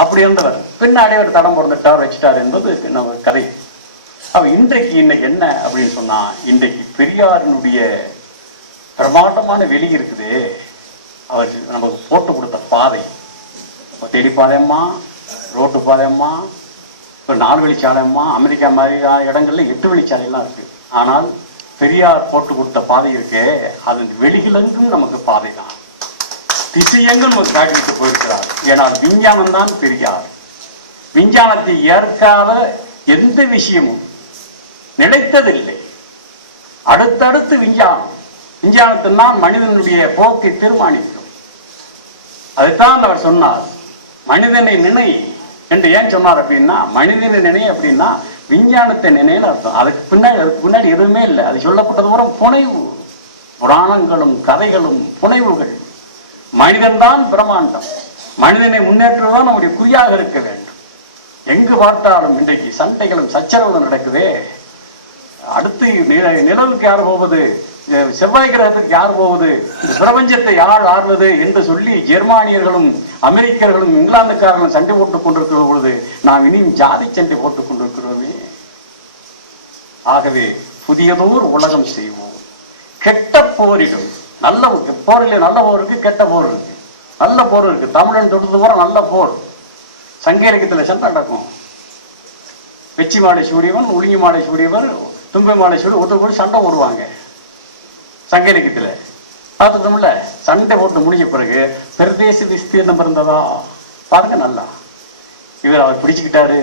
அப்படி இருந்தவர் பின்னாடி ஒரு தடம் பிறந்துட்டார் வச்சுட்டார் என்பது நம்ம கதை. அவ இன்றைக்கு இன்னைக்கு என்ன அப்படின்னு சொன்னா இன்றைக்கு பெரியாரினுடைய பிரமாண்டமான வெளி இருக்குது. அவர் நமக்கு போட்டு கொடுத்த பாதை. தேடி பாதையம்மா ரோட்டு பாதையம்மா இப்போ நாலு வழிச்சாலையம்மா அமெரிக்கா மாதிரி இடங்கள்ல எட்டு வழிச்சாலையெல்லாம் இருக்கு. ஆனால் பெரியார் போட்டு கொடுத்த பாதை இருக்கே அது வெளியிலங்கும் நமக்கு பாதை தான் திசையெங்கும் ஒரு காட்டிட்டு போயிருக்கிறார். ஏன்னால் விஞ்ஞானம் தான் பெரியார். விஞ்ஞானத்தை ஏற்காத எந்த விஷயமும் நிலைத்ததில்லை. அடுத்தடுத்து விஞ்ஞானம். விஞ்ஞானத்தில் தான் மனிதனுடைய போக்கை தீர்மானிக்கும். அதுதான் அவர் சொன்னார். மனிதனை நினை என்று ஏன் சொன்னார் அப்படின்னா மனிதனை நினை அப்படின்னா விஞ்ஞானத்தை நினைன்னு அர்த்தம். அதுக்கு பின்னாடி அதுக்கு பின்னாடி எதுவுமே இல்லை. அது சொல்லப்பட்டது பூரா புனைவு. புராணங்களும் கதைகளும் புனைவுகள். மனிதன்தான் பிரம்மாண்டம். மனிதனை முன்னேற்றுவதுதான் நம்முடைய குறியாக இருக்க வேண்டும். எங்கு பார்த்தாலும் இன்றைக்கு சண்டைகளும் சச்சரவுகளும் நடக்குதே. அடுத்து நிலவுக்கு யார் போவது? செவ்வாய் கிரகத்துக்கு யார் போவது? இந்த பிரபஞ்சத்தை யார் ஆள்வது என்று சொல்லி ஜெர்மானியர்களும் அமெரிக்கர்களும் இங்கிலாந்துக்காரர்களும் சண்டை போட்டுக் கொண்டிருக்கிற பொழுது நாம் இனியும் ஜாதி சண்டை போட்டுக் கொண்டிருக்கிறோமே. ஆகவே புதியதோர் உலகம் செய்வோம். கெட்ட போரிடும். நல்ல போரில் நல்ல போர் இருக்கு கெட்ட போர் இருக்கு. நல்ல போர் இருக்கு. தமிழன் தொடுத்து போற நல்ல போர். சங்க இலக்கியத்தில் சண்டை நடக்கும் வெச்சி மாலை சூடியவன் உளிங்கி மாலை சூடியவர் தும்பை மாலை சூடி ஒருத்தர் கூட சண்டை போடுவாங்க. சங்க இலக்கியத்தில் பார்த்துட்டோம்ல சண்டை போட்டு முடிஞ்ச பிறகு பிரதேச விஸ்தீர்ணம் இருந்ததா பாருங்க நல்லா. இவர் அவர் பிடிச்சுக்கிட்டாரு.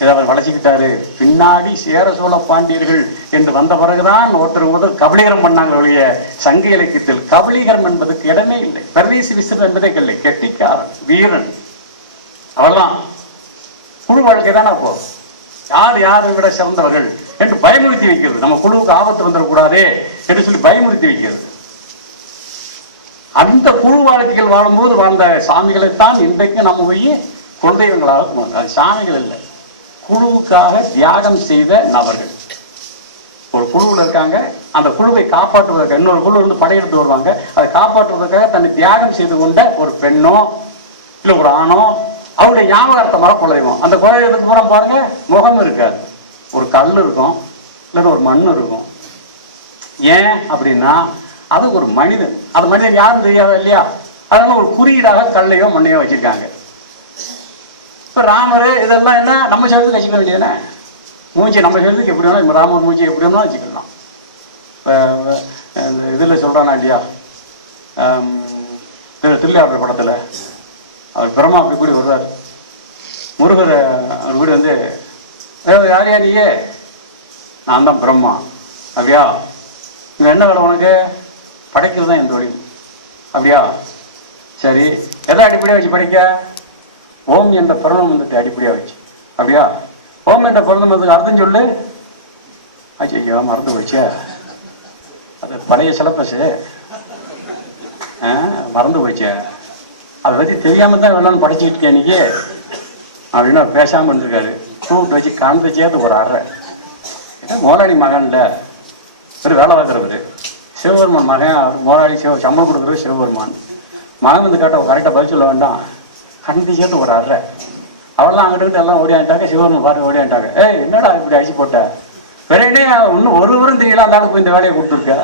இதை அவர் வளைச்சிக்கிட்டாரு. பின்னாடி சேர சோழ பாண்டியர்கள் என்று வந்த பிறகுதான் ஒருத்தர் முதல் கபலீகரம் பண்ணாங்க ஒழிய சங்க இலக்கியத்தில் கபலீகரம் என்பதுக்கு இடமே இல்லை. பிரதேச விசிறு என்பதே இல்லை. கெட்டிக்காரன் வீரன். அவெல்லாம் குழு வாழ்க்கை தானே அப்போ? யார் யாரை விட சிறந்தவர்கள் என்று பயமுறுத்தி வைக்கிறது. நம்ம குழுவுக்கு ஆபத்து வந்துடக்கூடாதே என்று சொல்லி பயமுறுத்தி வைக்கிறது. அந்த குழு வாழ்க்கைகள் வாழும்போது வாழ்ந்த சாமிகளைத்தான் இன்றைக்கு நம்ம போய் குலதெய்வங்களாக அது சாமிகள் இல்லை. குழுவுக்காக தியாகம் செய்த நபர்கள். ஒரு குழுவில் இருக்காங்க. அந்த குழுவை காப்பாற்றுவதற்காக இன்னொரு குழு வந்து படையெடுத்து வருவாங்க. அதை காப்பாற்றுவதற்காக தன்னை தியாகம் செய்து கொண்ட ஒரு பெண்ணோ இல்லை ஒரு ஆணோ அவருடைய ஞாபகார்த்தமாக குலதெய்வம் அந்த குலதெய்வத்துக்கு புறம் பாருங்க? முகம் இருக்காது. ஒரு கல் இருக்கும் இல்லைன்னா ஒரு மண் இருக்கும். ஏன் அப்படின்னா அது ஒரு மனிதன். அது மனிதன் யாரும் தெரியாத இல்லையா? அதனால ஒரு குறியீடாக கல்லையோ மண்ணையோ வச்சிருக்காங்க. இப்போ ராமர் இதெல்லாம் என்ன? நம்ம சேர்ந்து வச்சுக்க வேண்டியதானே மூஞ்சி நம்ம சேர்த்துக்கு எப்படி வேணாலும் இப்போ ராமர் மூஞ்சி எப்படி வேணாலும் வச்சுக்கலாம். இப்போ இதில் சொல்கிறானா இல்லையா? ஆம், படத்தில் அவர் பிரம்மா அப்படி கூடி வருவார். முருகர் அவர் வீடு வந்து "ஏய், யார் யார் நான் தான் பிரம்மா. அப்படியா? இங்கே என்ன வேலை உனக்கு? படைக்கிறது தான் எந்த வழி அப்படியா? சரி. எதை அடிப்படையாக வச்சு படிக்க? ஓம் என்ற பிரணம் வந்துட்டு அடிப்படையாக வச்சு. அப்படியா? ஓம் என்ற பிரணம் வந்து அர்த்தம் சொல்லு. ஐயோ மறந்து போச்சே. அது பழைய சிலப்பஸ் ஆ, மறந்து போச்சே. அதை பற்றி தெரியாமல் தான் வேணும்னு படிச்சுக்கிட்டு இருக்கேன் இன்னைக்கு. அப்படின்னு பேசாமல் இருந்திருக்காரு. கூப்பிட்டு வச்சு காண்பிச்சேது ஒரு அறை. ஏன்னா மோராளி மகன்ல ஒரு வேலை பார்க்குறவர். சிவபெருமான் மகன் அவர் மோலாளி சிவ சம்பளம் கொடுக்குறது சிவபெருமான். மகன் வந்து கேட்டால் கரெக்டாக பதில் சொல்ல வேண்டாம். கண்டி சேர்ந்து ஒரு அற. அவெல்லாம் அங்கிட்டு எல்லாம் ஓடியாண்டாங்க சிவபெருமான் பாரு ஓடியாண்டாங்க ஏய் என்னடா இப்படி அடிச்சு போட்ட? வேறனே இன்னும் ஒருவரும் தெரியல அந்த ஆளுக்கு போய் இந்த வேலையை கொடுத்துருக்க?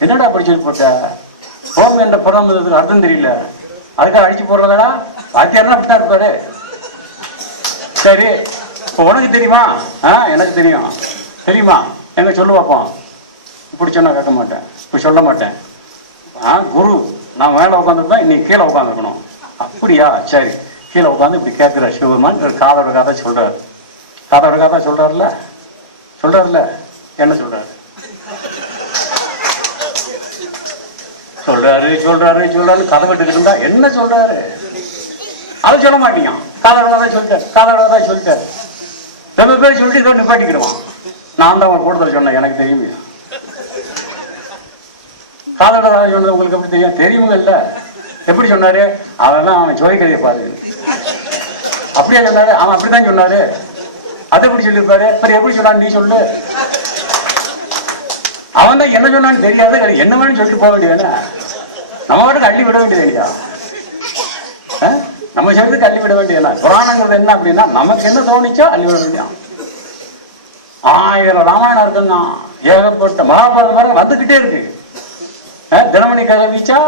என்னடா படிச்சு போட்ட? ஹோம் என்ற புறம் அர்த்தம் தெரியல. அதுக்காக அடிச்சு போடுறதடா? வாத்தியார்னா அப்படிதான் இருப்பாரு. சரி இப்போ உனக்கு தெரியுமா? ஆ எனக்கு தெரியும். தெரியுமா? எங்க சொல்லு பார்ப்போம் இப்படி சொன்னா கேட்க மாட்டேன். இப்படி சொல்ல மாட்டேன். ஆ குரு. நான் மேலே உட்காந்துருந்தா நீ கீழே உட்காந்துருக்கணும் அப்படியா? சரி. கீழே உட்காந்து இப்படி கேட்குற சிவபெருமான் காதோட கதை சொல்றாரு. காதோட கதை சொல்றாருல்ல? சொல்கிறார்ல என்ன சொல்றாரு? சொல்றாரு சொல்றாரு சொல்றாரு கதை இருந்தா என்ன சொல்றாரு? அதை சொல்ல மாட்டீங்க காதோட கதை சொல்லிட்டாரு. காதோட கதை சொல்லிட்டாரு. ரொம்ப பேர் சொல்லிட்டு இதோ நிப்பாட்டிக்கிடுவான். நான் தான் அவன் கூடுதல் சொன்னேன். எனக்கு தெரியுமே. காதோட கதை சொன்னது உங்களுக்கு எப்படி தெரியும்? தெரியுங்க இல்ல. எப்படி சொன்னாரு? அதெல்லாம் அவன் ஜோதிக்கதையை பாரு. அப்படியே சொன்னாரு? அவன் அப்படிதான் சொன்னாரு. அதை எப்படி சொல்லியிருப்பாரு? சரி எப்படி சொன்னான்னு நீ சொல்லு. அவன் தான் என்ன சொன்னான்னு தெரியாது என்ன வேணும் சொல்லிட்டு போக வேண்டியதுதானே நம்ம பாட்டுக்கு அள்ளி விட வேண்டியது இல்லையா? நம்ம சேர்த்துக்கு அள்ளி விட வேண்டியது புராணங்கிறது என்ன அப்படின்னா நமக்கு என்ன தோணிச்சோ அள்ளி விட வேண்டியதான் ஆயிரம் ராமாயணம் இருக்குங்க ஏகப்பட்ட மகாபாரதம் வந்துகிட்டே இருக்கு. தினமணி கதவிச்சா வீச்சா?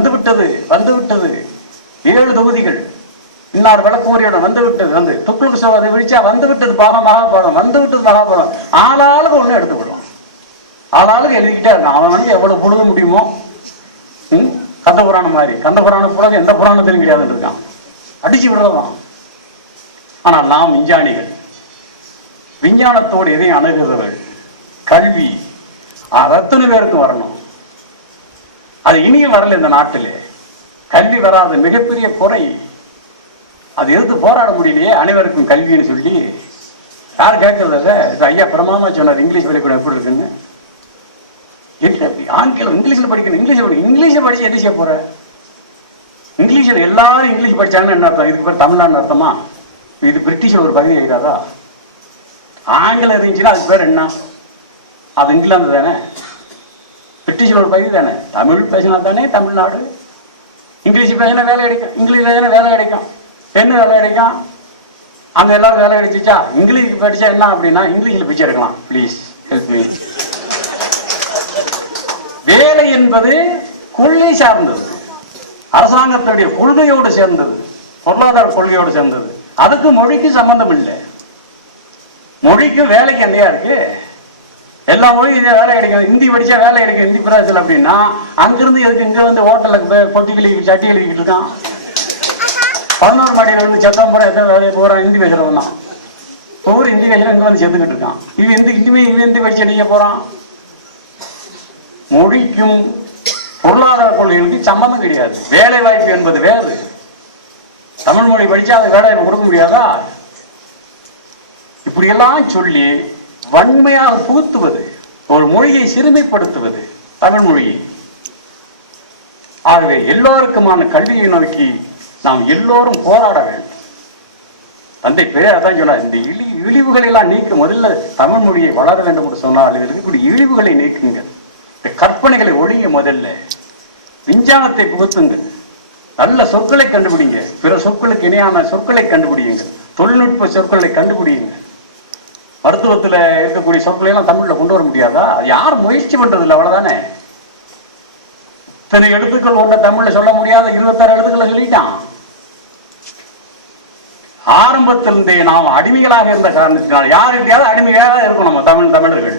விட்டது வந்து விட்டது ஏழு தொகுதிகள். இன்னார் விளக்கோரியிடம் வந்து. விட்டது வந்து துக்ளுக்கு சோதனை விழிச்சா வந்து விட்டது பாரம் வந்துவிட்டது வந்து விட்டது ஆளாளுக்கு ஒன்று எடுத்து ஆளாளுக்கு எழுதிக்கிட்டே இருக்கான். அவன் வந்து எவ்வளவு புழுக முடியுமோ? ம்? கந்த புராணம் மாதிரி. கந்த புராணம் புலக எந்த புராணத்திலும் கிடையாதுன்னு இருக்கான். அடிச்சு விடுறதான் ஆனால் நாம் விஞ்ஞானிகள் விஞ்ஞானத்தோடு எதையும் அணுகுறவர்கள் கல்வி அது அத்தனை பேருக்கு வரணும். அது இனியும் வரல இந்த நாட்டிலே. கல்வி வராத மிகப்பெரிய குறை. அது எதிர்த்து போராட முடியலையே அனைவருக்கும் கல்வின்னு சொல்லி யார் கேட்கறது இது ஐயா பிரமாமா சொன்னார் இங்கிலீஷ் பள்ளிக்கூடம் எப்படி இருக்குன்னு? இல்லை ஆங்கிலம் இங்கிலீஷில் படிக்கணும். இங்கிலீஷ் படி இங்கிலீஷை படிச்சு என்ன செய்ய போற? இங்கிலீஷில் எல்லாரும் இங்கிலீஷ் படிச்சாங்கன்னு என்ன அர்த்தம்? இதுக்கு பேர் தமிழ்நாடு அர்த்தமா? இது பிரிட்டிஷில் ஒரு பகுதி ஆகிறாதா ஆங்கிலம் இருந்துச்சுன்னா அதுக்கு பேர் என்ன? அது இங்கிலாந்து தானே பிரிட்டிஷ்ல ஒரு பகுதி தானே? தமிழ் பேசினா தானே தமிழ்நாடு? இங்கிலீஷ் பேசினா வேலை கிடைக்கும். இங்கிலீஷ் பேசினா வேலை கிடைக்கும். பெண்ணு வேலை கிடைக்கும். அங்க எல்லாரும் வேலை கிடைச்சிச்சா? இங்கிலீஷ் படிச்சா என்ன அப்படின்னா இங்கிலீஷ்ல பிச்சை எடுக்கலாம். ப்ளீஸ் ஹெல்ப் மீ வேலை என்பது கொள்கை சார்ந்தது. அரசாங்கத்துடைய கொள்கையோடு சேர்ந்தது. பொருளாதார கொள்கையோடு சேர்ந்தது. அதுக்கு மொழிக்கு சம்பந்தம் இல்லை. மொழிக்கும் வேலைக்கு என்னையா இருக்கு? எல்லா மொழியும் இதே வேலை கிடைக்கும் ஹிந்தி படிச்சா வேலை கிடைக்கும் ஹிந்தி பிரதேசத்தில் அப்படின்னா அங்கிருந்து எதுக்கு இங்க வந்து ஹோட்டலுக்கு கொத்தி கிளி சட்டி எழுதிக்கிட்டு இருக்கான்? பதினோரு மாடியில் வந்து செத்தம்பரம் எந்த வேலையை போறான்? ஹிந்தி பேசுறவன் தான். ஒவ்வொரு ஹிந்தி பேசுறவன் இங்க வந்து சேர்ந்துக்கிட்டு இருக்கான். இவன் ஹிந்தி ஹிந்தி இவன் ஹிந்தி படிச்சு அடிக்க போறான்? மொழிக்கும் பொருளாதார கொள்கைகளுக்கு சம்மந்தம் கிடையாது. வேலை வாய்ப்பு என்பது வேறு. தமிழ் மொழி படிச்சா அது வேலை கொடுக்க முடியாதா? இப்படியெல்லாம் சொல்லி வன்மையாக புகுத்துவது ஒரு மொழியை சிறுமைப்படுத்துவது தமிழ் மொழியை ஆகவே எல்லோருக்குமான கல்வியை நோக்கி நாம் எல்லோரும் போராட வேண்டும். தந்தை பேர் அதான் சொன்னார் இந்த இழி இழிவுகளை எல்லாம் நீக்க முதல்ல தமிழ் மொழியை வளர வேண்டும் என்று சொன்னால் இதில் இருக்கக்கூடிய இழிவுகளை நீக்குங்க இந்த கற்பனைகளை ஒழிங்க முதல்ல. விஞ்ஞானத்தை புகுத்துங்க நல்ல சொற்களை கண்டுபிடிங்க. பிற சொற்களுக்கு இணையான சொற்களை கண்டுபிடிங்க தொழில்நுட்ப சொற்களை கண்டுபிடிங்க மருத்துவத்தில் இருக்கக்கூடிய சொற்களை தமிழில் கொண்டு வர முடியாதா? அது யார் முயற்சி பண்றது இல்லை அவ்வளவுதானே? இத்தனை எழுத்துக்கள் கொண்ட தமிழில் சொல்ல முடியாத இருபத்தாறு எழுத்துக்களை சொல்லிட்டான். ஆரம்பத்திலிருந்தே நாம் அடிமைகளாக இருந்த காரணத்தினால் யாருக்கிட்டையாவது அடிமையாக இருக்கும் நம்ம தமிழ் தமிழர்கள்.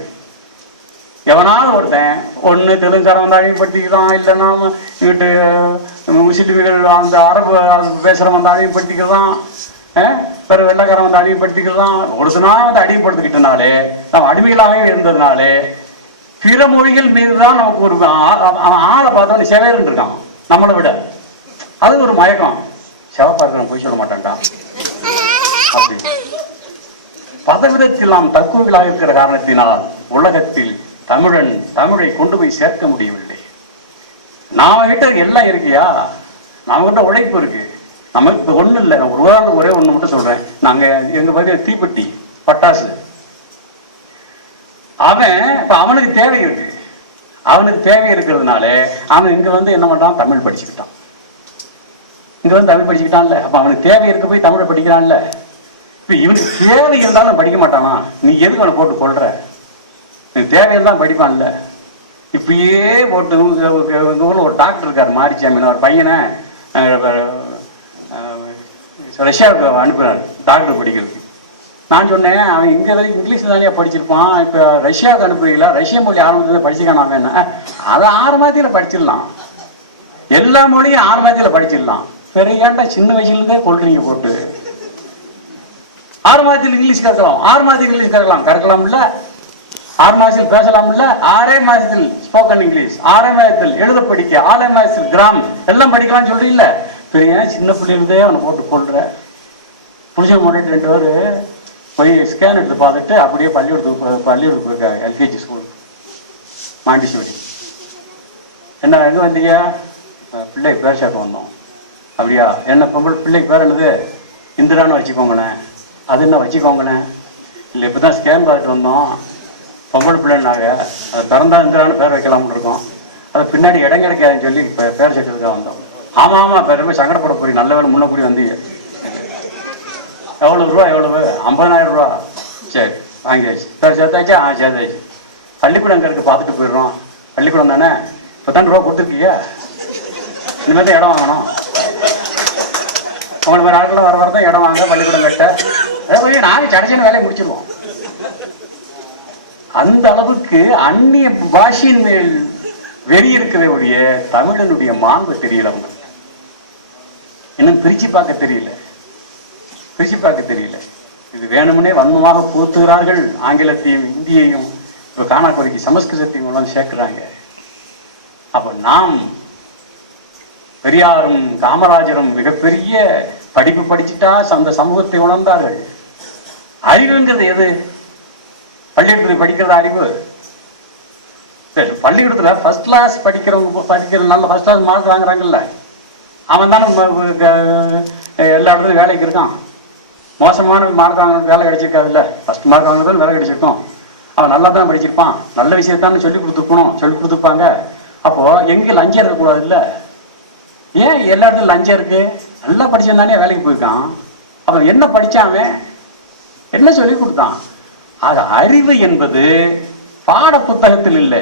எவனாவது ஒருத்தன் ஒன்று தெலுங்காரன் வந்து அழிவுபடுத்திக்கிறான் இல்லை நாம் வீட்டு முஸ்லிம்கள் அந்த அரபு பேசுகிறவன் வந்து அழிவுபடுத்திக்கிறான் பிற வெள்ளக்காரன் வந்து அழிவுபடுத்திக்கிறான் ஒருத்தனா வந்து அடிமைப்படுத்திக்கிட்டனாலே நம்ம அடிமைகளாகவே இருந்ததுனாலே பிற மொழிகள் மீது தான் நமக்கு ஒரு ஆளை பார்த்தவன் செவேர்னு இருக்கான் நம்மளை விட. அது ஒரு மயக்கம். செவப்பா இருக்கிறவன் பொய் சொல்ல மாட்டான்டா. அப்படி. பதவிதத்தில் நாம் தக்குவர்களாக இருக்கிற காரணத்தினால் உலகத்தில் தமிழன் தமிழை கொண்டு போய் சேர்க்க முடியவில்லை. நாம கிட்ட எல்லாம் இருக்கியா? நாம கிட்ட உழைப்பு இருக்கு. நமக்கு இப்போ ஒன்றும் இல்லை. நான் ஒரு உதாரணம் ஒரே ஒன்று மட்டும் சொல்கிறேன் நாங்கள் எங்கள் பகுதியில் தீப்பெட்டி பட்டாசு. அவன் இப்போ அவனுக்கு தேவை இருக்கு. அவனுக்கு தேவை இருக்கிறதுனால அவன் இங்கே வந்து என்ன பண்ணுறான் தமிழ் படிச்சுக்கிட்டான். இங்கே வந்து தமிழ் படிச்சுக்கிட்டான்ல. அப்போ அவனுக்கு தேவை இருக்க போய் தமிழை படிக்கிறான்ல. இப்போ இவனுக்கு தேவை இருந்தாலும் படிக்க மாட்டானா? நீ எதுக்கு அவனை போட்டு கொள்ற நீ தேவை இருந்தாலும் படிப்பான்ல. இப்பயே போட்டு இந்த ஊரில் ஒரு டாக்டர் இருக்கார் மாரிச்சாமின்னு ஒரு பையனை ரஷ்யாவுக்கு அனுப்புனார் டாக்டர் படிக்கிறது நான் சொன்னேன் அவன் இங்கே வரைக்கும் இங்கிலீஷ் தானே படிச்சிருப்பான் இப்போ ரஷ்யாவுக்கு அனுப்புறீங்களா? ரஷ்ய மொழி ஆரம்பத்தில் படிச்சுக்கானாம என்ன? அதை ஆறு மாதத்தில் படிச்சிடலாம். எல்லா மொழியும் ஆறு மாதத்தில் படிச்சிடலாம். பெரிய ஏன்டா சின்ன வயசுலேருந்தே கொள்றீங்க போட்டு. ஆறு மாதத்தில் இங்கிலீஷ் கற்கலாம். ஆறு மாதத்தில் இங்கிலீஷ் கற்கலாம். கற்கலாம்ல. ஆறு மாதத்தில் பேசலாம்ல. ஆறே மாதத்தில் ஸ்போக்கன் இங்கிலீஷ். ஆறே மாதத்தில் எழுத படிக்க. ஆறே மாதத்தில் கிராம் எல்லாம் படிக்கலாம்னு சொல்றீங்களே இப்போ ஏன் சின்ன பிள்ளைகளே அவனை போட்டு கொள்ற புருஷன் முன்னாடி ரெண்டு பேர் போய் ஸ்கேன் எடுத்து பார்த்துட்டு அப்படியே பள்ளிக்கூடத்துக்கு போ- பள்ளிக்கூடத்துக்கு போயிருக்காங்க எல்கேஜி ஸ்கூல் மாண்டிஸ்வரி என்ன எங்கே வந்தீங்க? பிள்ளைக்கு பேர் சேர்க்க வந்தோம். அப்படியா? என்ன பொம்பளை பிள்ளைக்கு பேர் என்னது? இந்திரான்னு வச்சுக்கோங்களேன். அது என்ன வச்சுக்கோங்களேன். இல்லை இப்போ தான் ஸ்கேன் பார்த்துட்டு வந்தோம். பொம்பளை பிள்ளைனாங்க அதை பிறந்தா இந்திரான்னு பேர் வைக்கலாம்னு இருக்கோம். அது பின்னாடி இடம் கிடைக்காதுன்னு சொல்லி இப்போ பேர் சேர்க்கறதுக்காக வந்தோம். ஆமாம் ஆமாம் பெருமை. ரொம்ப சங்கடப்பட போறீங்க நல்ல வேலை முன்ன கூடி வந்தீங்க. எவ்வளோ ரூபா எவ்வளவு? ஐம்பதாயிரம் ரூபா. சரி வாங்கியாச்சு. சரி சேர்த்தாச்சா. ஆ சேர்த்தாச்சு. பள்ளிக்கூடம் அங்கே இருக்க? பார்த்துட்டு போயிடுறோம். பள்ளிக்கூடம் தானே? பத்தாண்டு ரூபா கொடுத்துருக்கீங்க. இனிமேல் தான் இடம் வாங்கணும். உங்களுக்கு ஒரு ஆட்கள் வர வரதான் இடம் வாங்க பள்ளிக்கூடம் கட்ட. அதே மாதிரி நாங்கள் சடச்சின்னு வேலையை முடிச்சிருவோம். அந்த அளவுக்கு அந்நிய பாஷையின் மேல் வெறி இருக்கிற ஒழிய தமிழனுடைய மாண்பு தெரியல இன்னும் பிரிச்சு பார்க்க தெரியல. பிரிச்சு பார்க்க தெரியல. இது வேணும்னே வன்மமாக போத்துகிறார்கள். ஆங்கிலத்தையும் இந்தியையும் இப்போ காணாக்குறைக்கு சமஸ்கிருதத்தையும் கொண்டாந்து சேர்க்கிறாங்க. அப்போ நாம் பெரியாரும் காமராஜரும் மிகப்பெரிய படிப்பு படிச்சுட்டா அந்த சமூகத்தை உணர்ந்தார்கள். அறிவுங்கிறது எது? பள்ளிக்கூடத்தில் படிக்கிறது அறிவு? சரி ஃபர்ஸ்ட் கிளாஸ் படிக்கிறவங்க படிக்கிற நல்ல ஃபர்ஸ்ட் கிளாஸ் மார்க் வாங்குறாங்கல்ல. அவன் தானே எல்லா இடத்துலையும் வேலைக்கு இருக்கான். மோசமான மார்க் வாங்கின வேலை கிடைச்சிருக்காதுல்ல. ஃபர்ஸ்ட் மார்க் வாங்குறது வேலை கிடைச்சிருக்கோம். அவன் நல்லா தான் படிச்சிருப்பான். நல்ல விஷயத்தானே சொல்லி கொடுத்துருக்கணும் சொல்லி கொடுத்துருப்பாங்க. அப்போ எங்கே லஞ்சம் இருக்கக்கூடாது இல்லை ஏன் எல்லா இடத்துலையும் லஞ்சம் இருக்கு? நல்லா படிச்சவன் தானே வேலைக்கு போயிருக்கான். அவன் என்ன படிச்சான் என்ன சொல்லி கொடுத்தான்? ஆக அறிவு என்பது பாட புத்தகத்தில் இல்லை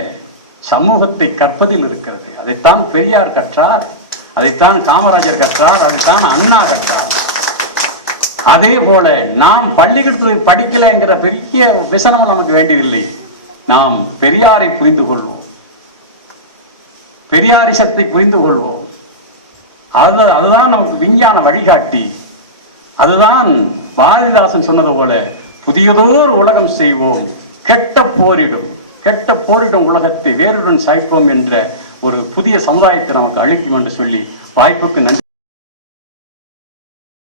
சமூகத்தை கற்பதில் இருக்கிறது. அதைத்தான் பெரியார் கற்றார். அதைத்தான் காமராஜர் கற்றார் அதைத்தான் அண்ணா கற்றார். அதே போல நாம் பள்ளிக்கூடத்தில் படிக்கலைங்கிற பெரிய விசனம் நமக்கு வேண்டியதில்லை. நாம் பெரியாரை புரிந்து கொள்வோம். பெரியாரிசத்தை புரிந்து கொள்வோம். அது அதுதான் நமக்கு விஞ்ஞான வழிகாட்டி. அதுதான் பாரதிதாசன் சொன்னது போல புதியதோர் உலகம் செய்வோம். கெட்ட போரிடும். கெட்ட போரிடும் உலகத்தை வேருடன் சாய்ப்போம் என்ற ஒரு புதிய சமுதாயத்தை நமக்கு அளிக்கும் என்று சொல்லி வாய்ப்புக்கு நன்றி